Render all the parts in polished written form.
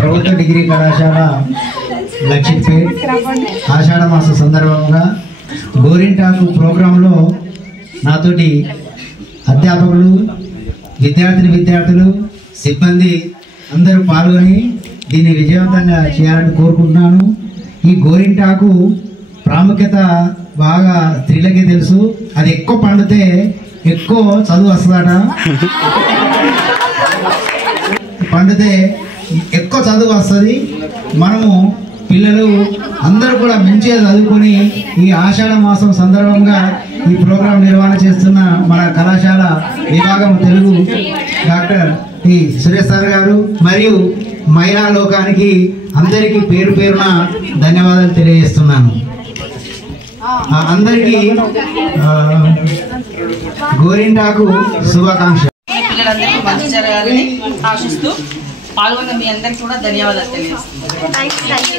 ప్రభుత్వ డిగ్రీ కళాశాల లక్ష్మీపేట్ ఆషాఢ మాస సందర్భంగా గోరింటాకు ప్రోగ్రాంలో నాతోటి అధ్యాపకులు విద్యార్థులు సిబ్బంది అందరూ పాల్గొని దీన్ని విజయవంతంగా చేయాలని కోరుకుంటున్నాను. ఈ గోరింటాకు ప్రాముఖ్యత బాగా స్త్రీలకే తెలుసు. అది ఎక్కువ పండితే ఎక్కువ చదువు వస్తుందట, పండితే ఎక్కువ చదువు వస్తుంది. మనము పిల్లలు అందరూ కూడా మంచిగా చదువుకొని ఈ ఆషాఢ మాసం సందర్భంగా ఈ ప్రోగ్రాం నిర్వహణ చేస్తున్న మన కళాశాల విభాగం Telugu doctor T Suresh sir గారు మరియు మహిళా లోకానికి అందరికీ పేరు పేరున ధన్యవాదాలు తెలియజేస్తున్నాను. అందరికీ గోరింటాకు శుభాకాంక్షలు. పిల్లలందరికీ మంచి జరగాలని ఆశిస్తూ పాల్గొన్న మీ అందరికీ కూడా ధన్యవాదాలు తెలియజేస్తున్నాను.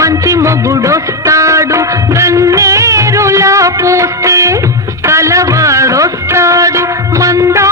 మంచి మొగుడొస్తాడు, గన్నేరులా పోస్తే కలవాడొస్తాడు. మందా